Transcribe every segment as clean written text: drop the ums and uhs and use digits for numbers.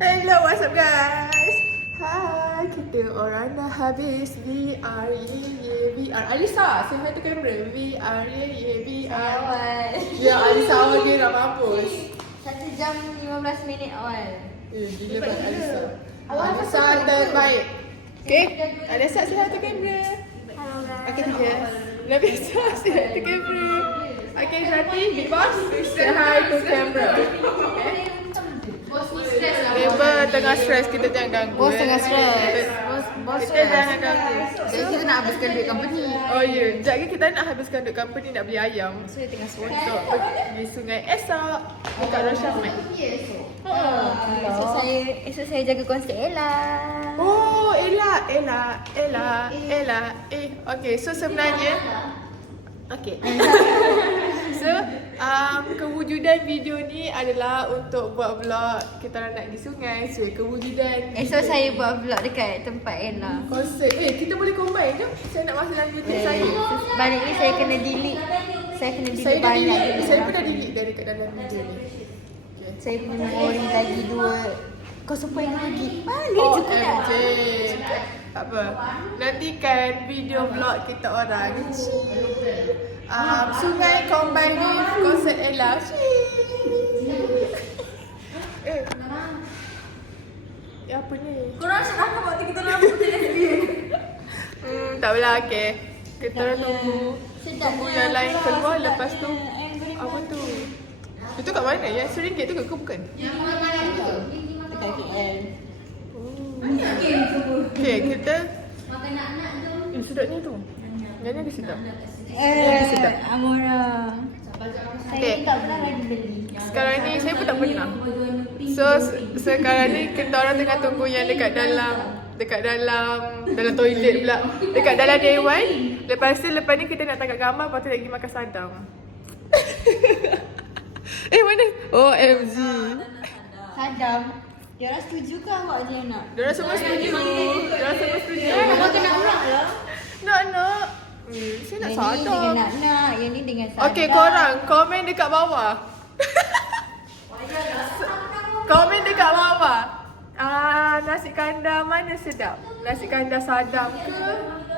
Hello, what's up guys? Hai, kita orang dah habis VR, VR. Alisa, say hi to camera. VR, VR. Awal. Ya, Alisa awal dia nak mampus. 1 jam 15 minit awal. Gila kan Alisa. Alisa terbaik. Okay, Alisa say hi to camera. Hello guys. Okay, okay. Nabisa say hi to camera. Okay, Shati, Big Boss, say hi to camera. Okay. Labor tengah stres, kita jangan ganggu. Bos tengah stres. Bos Kita jangan ganggu. Jadi kita nak habiskan duit company. Oh ya, sekejap lagi kita nak habiskan duit company nak beli ayam So dia tengah stres. untuk pergi sungai esok dekat Rosyamat. Esok saya jaga konsert Ella. Oh, Ella. Okay, so sebenarnya so, kewujudan video ni adalah untuk buat vlog kita orang nak pergi sungai. So, kewujudan Esok saya buat vlog dekat tempat Ella. konsert. Kita boleh combine ke? Saya nak masuk dalam YouTube saya. Balik ni saya kena delete. Saya kena Saya delete dah banyak. delete. Saya pun dah delete dari kat dalam video ni. Okay. Saya punya memori lagi 0.2 gig. Balik cukup dah. OMG. Tak apa. Nantikan video vlog kita orang. Sungai combine with konsert Ella. Ya apa ni? Korang cakap waktu kita orang putih lesbian. Tak apalah, okay. Kita orang tunggu yang lain keluar, lepas tu apa tu? Itu kat mana? Yang RM1 tu ke bukan? Dekat KL. Okay, kita sedapnya tu. Yang ni ada sedap. sedap. Amora. Okay. Saya tak pernah lagi beli. Sekarang ni saya pun tak pernah. So sekarang ni kita orang tengah tunggu yang dekat dalam toilet pula. Dekat dalam dewan. Lepas ni kita nak tangkap gambar, lepas tu lagi makan sadam. Mana? OMG. Sadam. Dia orang setuju ke awak je yang nak? Diorang semua setuju. Awak kena nak lah. Nak. Saya nak Yang ni dengan sadam. nak. Yang ni dengan sadam. Okay, korang komen dekat bawah. Komen dekat bawah. Nasi kandar mana sedap? Nasi kandar sadam ke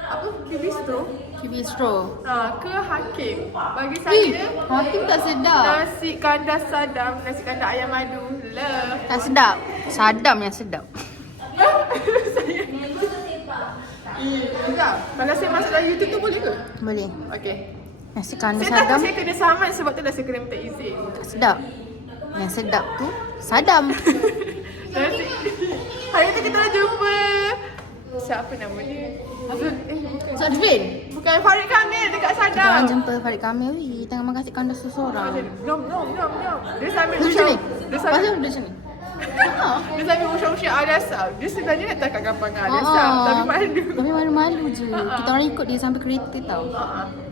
apa? Bistro. Ke Hakim? Bagi saya Hakim tak sedap. nasi kandar sadam, nasi kandar ayam madu. Love. Tak sedap. Sadam yang sedap. Sedap. Kalau saya masuk dalam YouTube tu boleh ke? Boleh. Okay. Nasi kandar Saya takut sadam saya kena saman, sebab tu dah saya kena minta izin. tak sedap. Yang sedap tu sadam. Nanti hari tu kita dah jumpa. Siapa nama dia? Bukan. Sodvin. Bukan Farid Kamil dekat Kita Sadam. orang jumpa Farid Kamil. Tengah makan nasi kandar seseorang. Nyom. Dia sambil Duduk sini. Dia Pasal sambil duduk sini. Dia sambil usah-usah Adasab. Dia sebenarnya nak tangkap gambar dengan Adasab, tapi malu. Tapi malu-malu je. Kita orang ikut dia sampai kereta tau.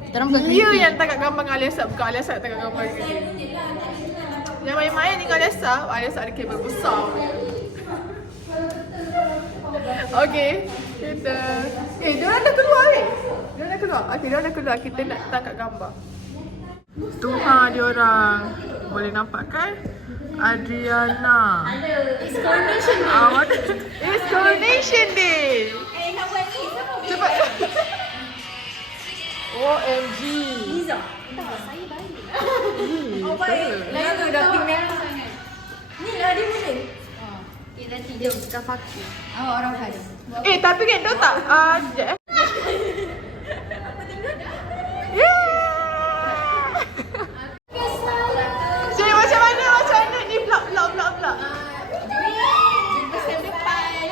Kita orang bukan Dia kereta. yang tangkap gambar dengan Adasab, bukan Adasab yang tangkap gambar dengan dia. Yang main-main dengan Adasab ada kabel besar. Okay, kita diorang dah keluar Okay, diorang dah keluar. Kita nak tangkap gambar. Tu diorang. Boleh nampak kan? Adriana. It's coronation day. It's coronation day. Nak buat ni. Cepat. OMG. Liza. Saya balik. Oh, baik. Lain tu dah tinggal sangat. Ni lah dia boleh. Okay, nanti jom kita fakir. Awak orang kaya. Tapi kan tahu tak? Sekejap Jadi macam mana ni vlog. Jumpa sen depan.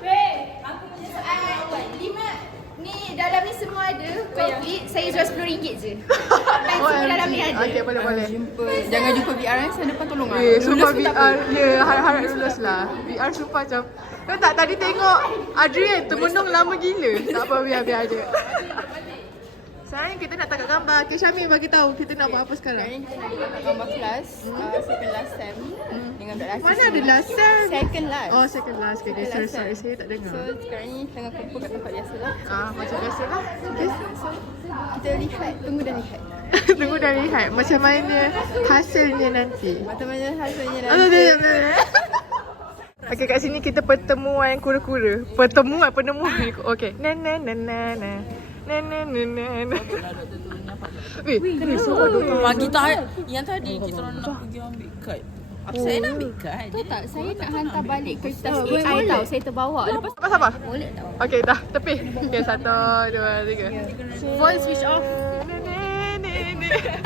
Weh, aku punya soal. 5 ni dalam ni semua ada. Kopi saya jual RM10 je. Semua dalam ni ada. Okay, boleh. Jangan jumpa VR sana depan tolong ah. Sumpah VR. Harap lulus lah. VR sumpah macam tahu tak, tadi tengok Adrian termenung lama gila. Tak apa, biar je. Sekarang kita nak tangkap gambar. Okay, Syamil bagi tahu kita nak buat apa sekarang. Sekarang ni kita nak buat gambar kelas second last sem dengan budak last. Mana ada last sem? Second last. Oh, second last. Okay, sorry. Saya tak So dengar. sekarang ni tengah kumpul kat tempat biasa lah. Macam biasa lah. Biasa. So kita lihat, tunggu dan lihat. Tunggu dan lihat macam mana hasilnya nanti. Macam mana hasilnya Aduh, nanti. Okay, kat sini kita pertemuan kura-kura. Penemuan. Okay. Na. Weh, Pagi yang tadi kita orang nak pergi ambil kad. Saya nak ambil kad. Tahu tak, saya nak hantar balik kertas AI tau. Saya terbawa. Lepas Sabar. boleh tau. Okay, dah. Tepi. Okay, 1, 2, 3. Phone switch off.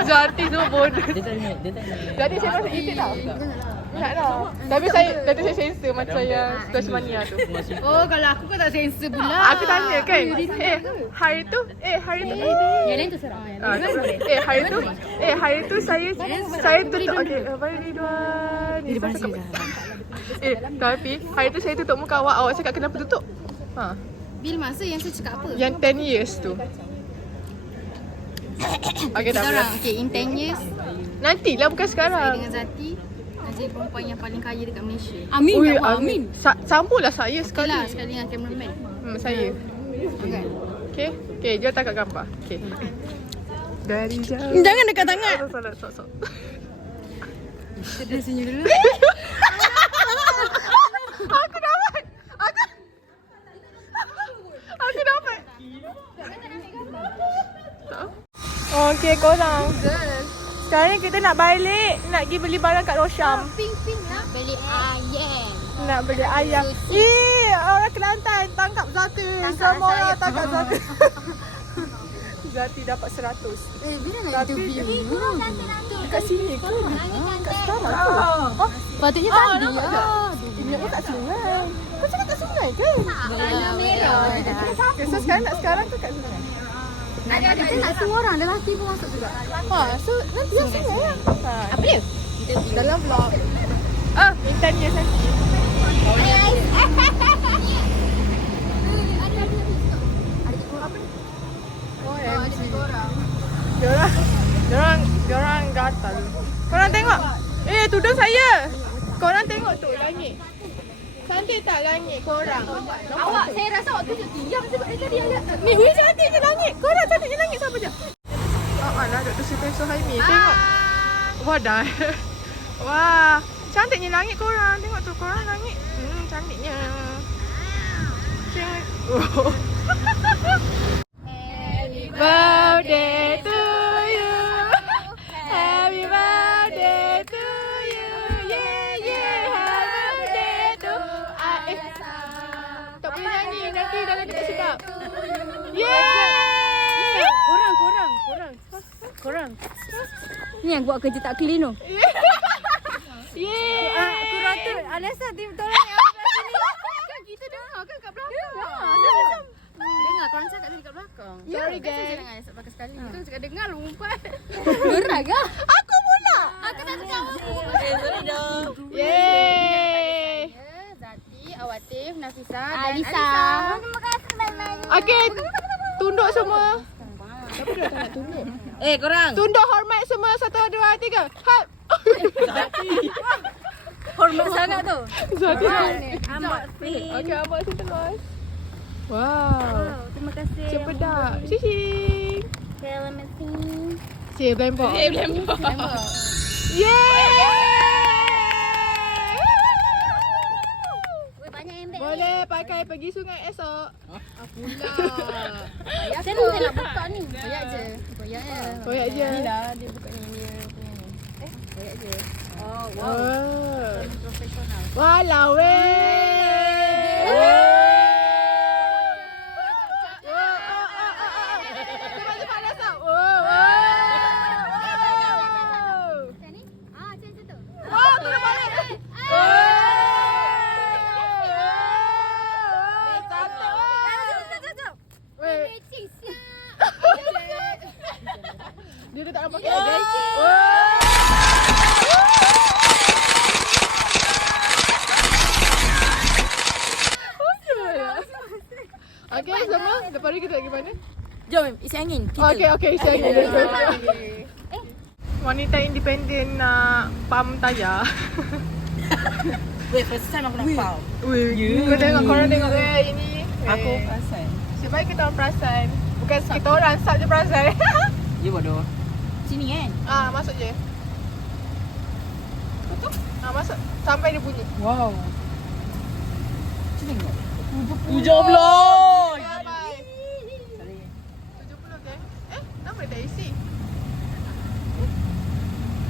Zati semua bodoh. Dia tanya. Jadi saya masuk edit tau. Tak lah. Tapi saya sensor macam yang Splash Mania tu. Oh, kalau aku kan tak sensor pula. Aku tanya kan. Hari tu. Yang lain tu serang. Hari tu saya tutup. Okay, balik Ridwan. Tapi hari tu saya tutup muka awak. Awak cakap kenapa tutup? Bil masa yang saya cakap apa? Yang 10 years tu. Okay, Kita dah orang, boleh. okay, in 10 years, Nantilah, bukan saya sekarang. dengan Zati nak jadi perempuan yang paling kaya dekat Malaysia. Ui, amin. Sambunglah saya sekali. Lah, sekali dengan cameraman. Saya. Kan? Okay, dia tangkap gambar. Okay. Dari jauh. Jangan dekat tangan. Salah. Kita senyum dulu. Aku dapat. Okay, korang. Sekarang kita nak balik. Nak pergi beli barang kat Rosham. Pink lah. Beli ayam. Nak beli ayam. Orang Kelantan tangkap Zati. Semua orang tangkap Zati. Zati dapat 100. Bila nak Tapi interview? dekat sini ke? Kat sekarang ke? Patutnya tadi lah. Dia pun kat sungai. Kau cakap kat sungai ke? Tanah merah. Okay, so sekarang ke kat sungai? Kita nak semua orang. Lelaki pun masuk juga. So nanti yang sungai lah. Apa dia? Dalam vlog. Intan dia nanti. Diorang gatal. Korang tengok. Tudung saya. Korang tengok tu langit. Cantik tak langit korang? Awak, saya rasa awak tu diam sebab dia tadi ada. Ni, cantiknya langit. Korang cantiknya langit siapa je? Lah Dr. Sifai Suhaimi. Tengok. Wah dah. Wah. Cantiknya langit korang. Tengok tu korang langit. Cantiknya. Happy birthday to you. Happy birthday to you. Yeah. Happy birthday to tak boleh nyanyi. Nanti dah tak sedap. Yeay. Korang. Ni yang buat kerja tak clean tu. Yeay. Aku rata Alessa tim tolong yang belah sini. Kan kita dengar kan kat belakang. Dengar korang cakap tadi kat belakang. Sorry, guys. Saya jangan Alessa pakai sekali. Kita cakap dengar lu umpat. Gerak ke? Aku pula. Aku tak cakap apa. Sorry dah. Yeay. Zati, Awatif, Nafisa dan Alisa. Terima kasih banyak. Okay. Tunduk semua. Siapa dia tak nak tunduk? Korang. Tunduk hormat semua. 1, 2, 3. Hap. Hormat sangat tu. Zati. Amat fit. Okay, abang saya terus. Wow. Terima kasih. Cepedak. Sishing. Selamat meeting. Cik, blembok. Lembak. Yeay. Banyak yang Boleh pakai pergi sungai esok. Macam mana saya nak buka ni? Koyak je. Koyak je. Ni lah dia buka ni dia punya ni. Koyak je. Oh, wow. Profesional. Walau Cepat dasar. Macam ni? Macam tu. Turun balik. Dia tak nak pakai guys. Okay, semua. Lepas ni kita pergi mana? Jom isi angin. Okay, saya. Wanita independen nak pam tayar. Wait, first time aku nak pau. Kau tengok, korang tengok ini. Aku perasan. Sebaik kita orang perasan. Bukan kita orang, sub je perasan. Dia bodoh. Sini kan? Masuk je. Betul? Masuk. Sampai dia bunyi. Wow. 70. Bye. 70 ke? Nama dah isi.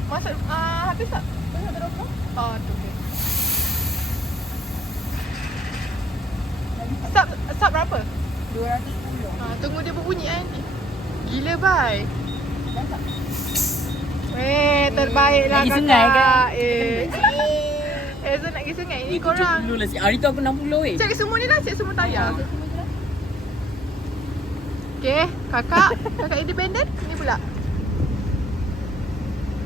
Masuk habis tak? Masuk ke 20? Oh, tu okey. Stop berapa? 210. Tunggu dia berbunyi nanti. Gila bye. Terbaiklah Nak pergi kakak. sungai kan? So nak pergi sungai. Ini korang. Dulu lah. Hari tu aku 60 Cek semua ni lah, cek semua tayar. Okay, kakak independent. Ni pula.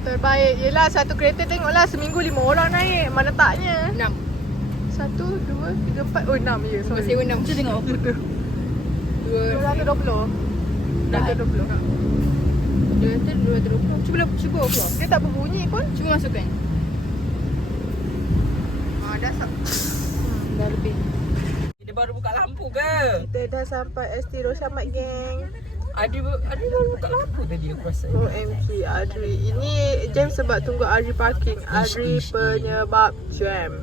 Terbaik. Yelah, satu kereta tengoklah seminggu 5 orang naik. Mana taknya? 6. 1, 2, 3, 4. Oh, 6 je. Sorry. Masih 6. Kita tengok. 220. 220. 220. Cuba keluar. Dia tak berbunyi pun. Cuba masukkan. Dah Dah lebih. Dia baru buka lampu ke? Kita dah sampai ST Rosyamat geng. Adi baru buka lampu tadi aku rasa. OMG Adri. Ini jam sebab tunggu Adri parking. Adri penyebab jam.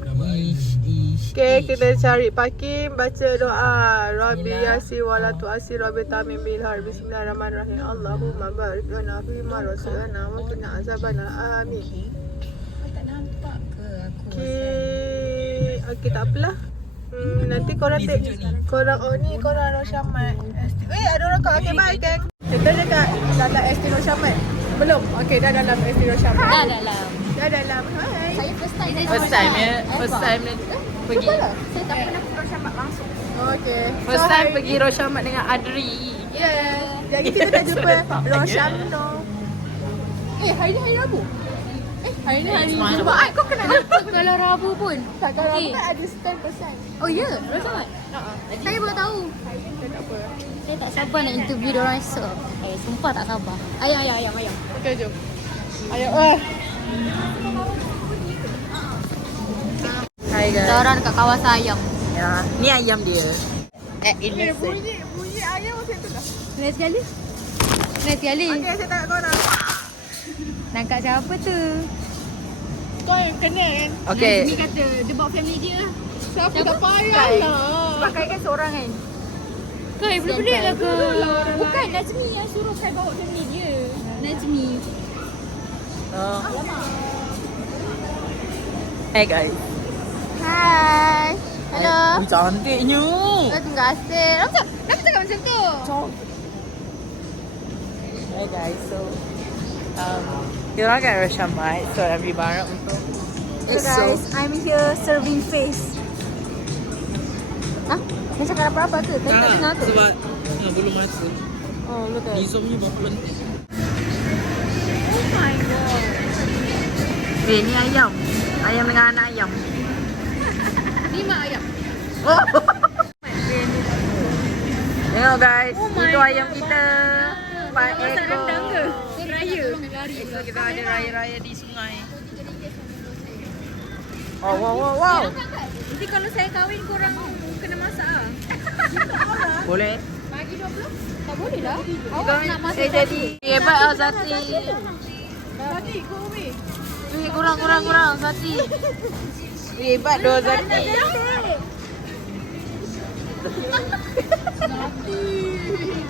Okay, kita cari parking, baca doa. Rabbi yasi walatu asi Rabbi tamim bilhar. Bismillahirrahmanirrahim. Allahumma barik lana fi ma razaqtana wa qina azabana. Amin. Okay, tak apalah. Nanti korang korang Rosyamat. Ada orang kat. Okay, bye geng. Kita dekat dalam ST Rosyamat. Belum? Okay, dah dalam ST Rosyamat. Dah dalam. Dah dalam. Hai. Saya first time. First time pergi. Saya tak pernah ke Rosyamat langsung. Okay. First time pergi Rosyamat dengan Adri. Yes. Jadi kita dah jumpa Rosyamat. Hari ni hari Rabu. Hari ni hari Jumaat. Kau kena nampak Kalau Rabu pun. tak? Kalau Okey. Rabu kan ada stand pesan. Oh ya, Rosyamat. Saya baru tahu. Tak apa. Saya tak sabar nak interview diorang esok. Sumpah tak sabar. Ayam. Okay, jom. Ayo. Hai guys. Diorang dekat kawasan ayam. Ya, ni ayam dia. Innocent. Bunyi ayam macam tu lah. Lain sekali. Okay, saya tengok korang. Nangkap siapa tu? Kau yang kena kan? Okay. Ni kata dia bawa family dia lah. Siapa tak payah lah. Sebab Kai kan seorang kan? Kai pelik-pelik lah ke? Bukan Najmi yang suruh Kai bawa family dia. Najmi. Oh. Hey guys. Hai. Hello. Cantiknya. Kau tengah asyik. Kenapa cakap macam tu? Hey guys, so kita orang kat Rosyamat, so every barang untuk Guys, I'm here serving face. Hah? Dia cakap apa-apa ke? Tadi tak dengar ke? sebab belum masa. Oh, look at. Nizamnya berapa penting. Oh my god. Ni ayam. Ayam dengan anak ayam. Ni mak ayam. Oh. Tengok guys, Oh my itu God, ayam kita. 4 ekor. Raya. So kita ada raya-raya di sungai. Wow. Nanti kalau saya kahwin korang kena masak ah. Boleh. Bagi 20? Tak boleh lah. Awak nak masak Jadi hebat Azati. Tadi, go away. Kurang Azati. Hebat doh Azati.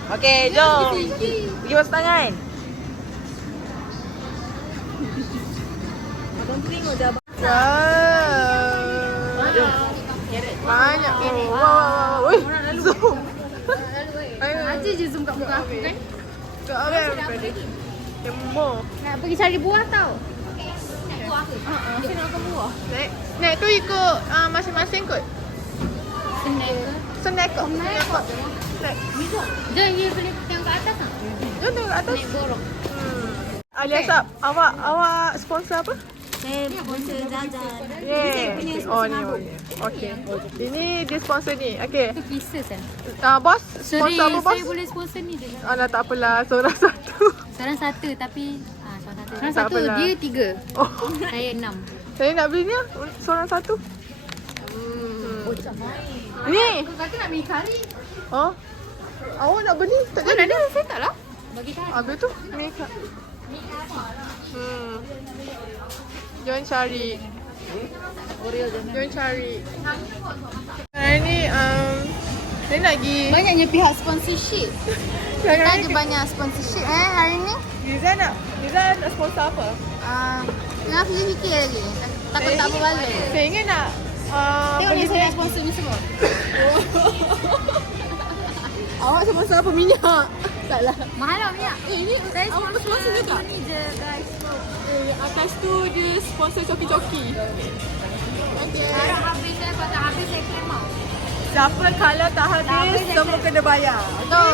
Okey, jom. Pergi basuh tangan. Banyak. Wow. Ui, zoom. Aja je zoom kat muka aku kan. Kau orang ready. Kemo. Nak pergi cari buah tau. Nek tu ikut masing-masing kot. Snack kot. Dia boleh yang kat atas tak? Jom tengok kat atas. Naik borong. Aliasap, awak sponsor apa? Saya sponsor jajan. Yeah. Oh ni. Okay. Ini dia sponsor ni. Okay. Itu kisah kan? Bos, Sorry, sponsor apa bos? saya boleh sponsor ni je. Alah tak apalah, seorang satu. Seorang satu tapi seorang Tak satu apalah. dia 3. Oh, Saya 6. saya nak beli ni seorang satu. Ni. Kau kata nak beli kari? Oh. Awak nak beli? Tak Mana jadi. ada? Saya tak lah. Bagi kari. Habis tu makeup. Jom cari. Jom cari. Ini Saya nak pergi. Banyaknya pihak sponsorship. Kita ada banyak sponsorship hari ni. Liza nak sponsor apa? Tengah fikir lagi. Takut tak berbaloi. Saya ingin nak Tengok ni saya nak sponsor ni semua. Awak sponsor apa? Minyak? Taklah. Mahal lah minyak. Ini Saya awak sponsor juga? ni je guys. Atas tu dia sponsor coki-coki. Harap habis kalau tak habis saya claim out. Siapa kalau tak habis, semua kena bayar. Betul.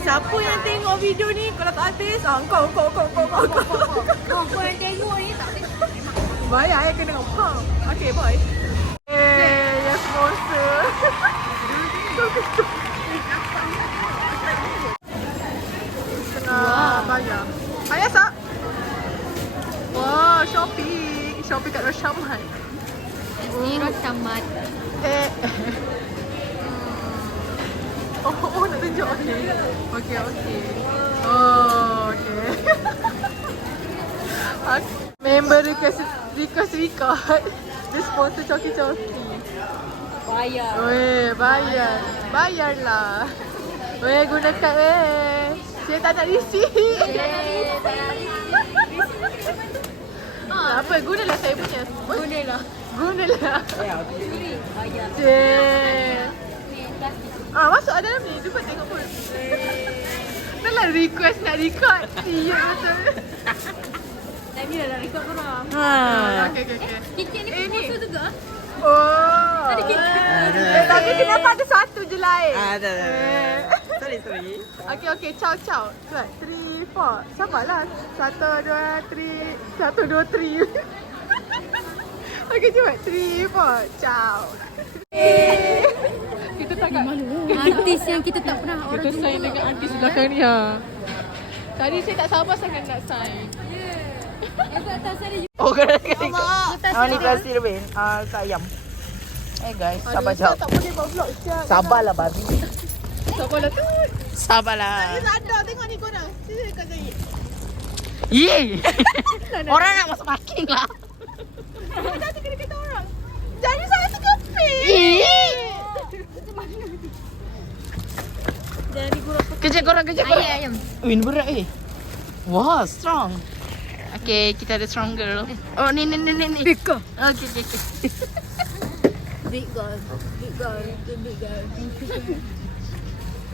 Siapa yang tengok video ni kalau tak habis, kau. Kau yang tengok ni tak habis. Bayar kena ngomong. Okay, bye. Yang sponsor. Tengah bayar. Ayah tak? Wah, Shopee. Shopee kat Rashamat. Ni Rashamat. Oh, nak tunjuk. Okay. Oh, okay. Member request dia sponsor coki-coki. Bayar. Weh, bayarlah. Weh, guna kad saya tak nak receipt. Tak apa, gunalah saya punya. Gunalah. Bayar. Masuk dalam ni. Cuba tengok pun. Taklah request nak record. Ya, betul. Tak bila dah record korang. Okay. Kiki ni sponsor juga. Oh. Ada kek. Tapi kenapa ada satu je lain? Ada. Sorry. Okay. Ciao. 3, 4. Sabarlah. 1, 2, 3. 1, 2, 3. Okay, cuba. 3, 4. Ciao. Kita tak malu. Artis yang kita tak pernah orang Kita sign dengan artis belakang ni ha. Tadi saya tak sabar sangat nak sign. Oh, kena. Ni kasih Rebin. Kat ayam. Guys, sabar jap. Tak boleh buat vlog siap. Sabarlah babi. Sabarlah tu. Sabarlah. Saya ada tengok ni korang. Sini dekat saya. Ye. Orang nak masuk parking lah. Nanti kena kata orang. Jadi saya terkepit. Kerja korang. ayam. Win berat Wah, strong. Okay, kita ada strong girl. Oh, ni. Big girl. Okay. Big girl.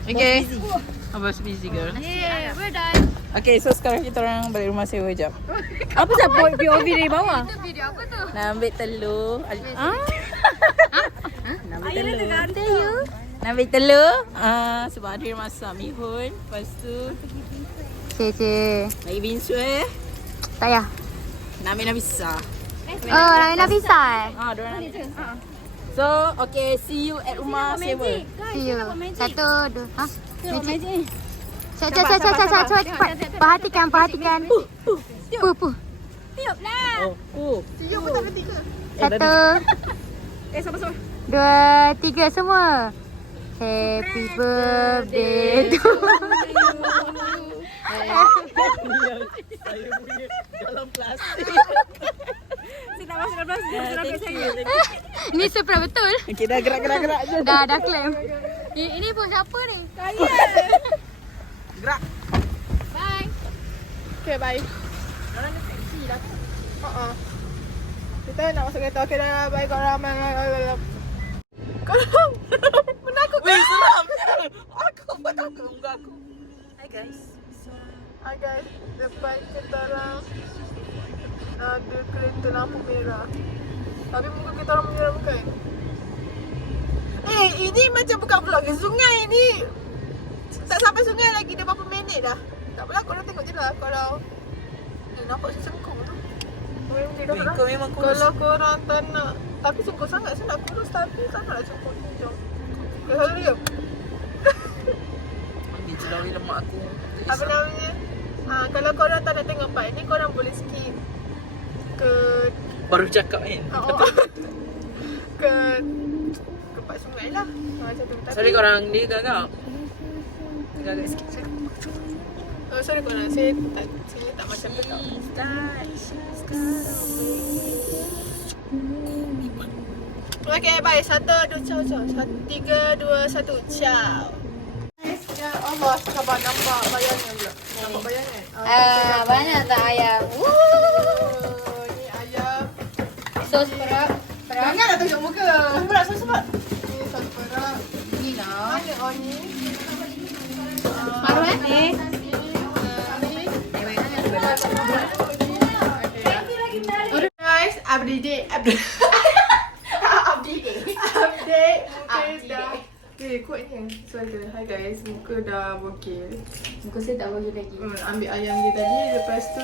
Okay. Abang busy girl. Yeah, we're done. Okay, so sekarang kita orang balik rumah sewa jap. Apa sebab POV dari bawah? Itu video apa tu? Nak ambil telur. Nak ambil telur. Nak ambil telur. Sebab ada yang masak mihun. Lepas tu Cik. bagi binsu Tak payah. Nak ambil Nafisa. Oh, nak pisah Diorang nak ambil. So, okay, see you at rumah sewa. See you. 1, 2. Magic ni. Cepat. Perhatikan. Puh. Tiup lah. Oh. Siap pun tak ada 3. 1. Sama-sama. 2, 3 semua. Happy birthday to Saya punya dalam plastik. Saya tak masuk dalam plastik. Saya. Ni surprise betul. Okay, dah gerak je. Dah claim. Ini pun siapa ni? Gerak. Bye. Okay, bye. Orang ni seksi dah. Kita nak masuk kereta. Okay, dah. Bye korang. Korang menakutkan. Weh, seram. Aku pun takut muka aku. Hi guys. Hi guys, depan kita orang ada kereta lampu merah. Tapi muka kita orang menyeramkan. Ini macam bukan vlog ke sungai ni. Tak sampai sungai lagi, dah berapa minit dah. Tak apalah, korang tengok je lah kalau nampak macam sengkung tu. Kau memang kurus. Kalau korang tak nak, tapi sengkung sangat. Saya nak kurus tapi tak nak sengkung. Jom. Okay, sorry ke? Ambil celawi lemak aku. Apa namanya? Kalau korang tak nak tengok part ni, korang boleh skip ke Baru cakap kan. ke part sungai lah. Macam tu. Tapi, Sorry korang, dia gagak. Gagak sikit. sorry korang, saya tak macam tu tau. Okay, baik. 1, 2, ciao, ciao. 3, 2, 1, ciao. Ya Allah, sabar nampak bayangan pula. Nampak bayangan? Banyak tak ayam? Oh, ni ayam. Sos perak. Janganlah tunjuk muka. Sos perak. Ni sos perak. Ni lah. Mana oh ni? Separuh Ni. Guys, update. Muka dah. Kuatnya suara. Hi guys, muka dah bokil. Muka saya tak bagi lagi. Ambil ayam dia tadi. Lepas tu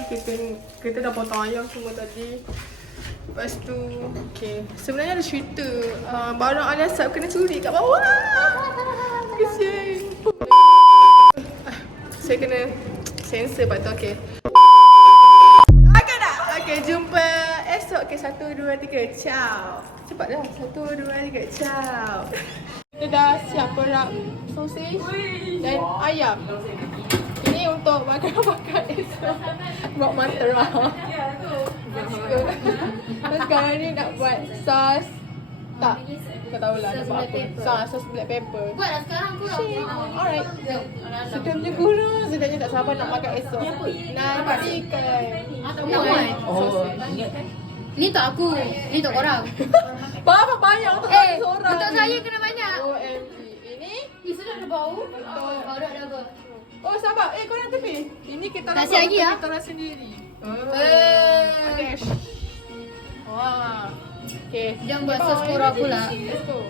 kita dah potong ayam semua tadi. Lepas tu, okay. Sebenarnya ada cerita. Barang Al-Asab kena curi kat bawah. Kesian. Saya kena sensor lepas tu, okay. Okay dah. Okay, jumpa esok. Okay, 1, 2, 3. Ciao. Cepatlah. 1, 2, 3. Ciao. Kita dah siap perak sosis dan ayam. Ini untuk makan esok. Buat mantera. Dan sekarang ni nak buat sos. Tak tahulah nak buat apa. Sos black pepper. Buatlah sekarang kurang. Alright. Sedapnya kurang. Sedapnya tak sabar nak makan esok. Nanti kan. Ni tak aku. Ni tak korang. Berapa banyak untuk seorang? Untuk saya kena banyak. OMG. Ini? Ni sudah ada bau. Bau dah apa? Oh sabar. Korang tepi. Ini kita Tak nak siap lagi, buat ah? kita orang sendiri. Okay. Wah. Okay. Jangan buat sos kurang pula. Let's go.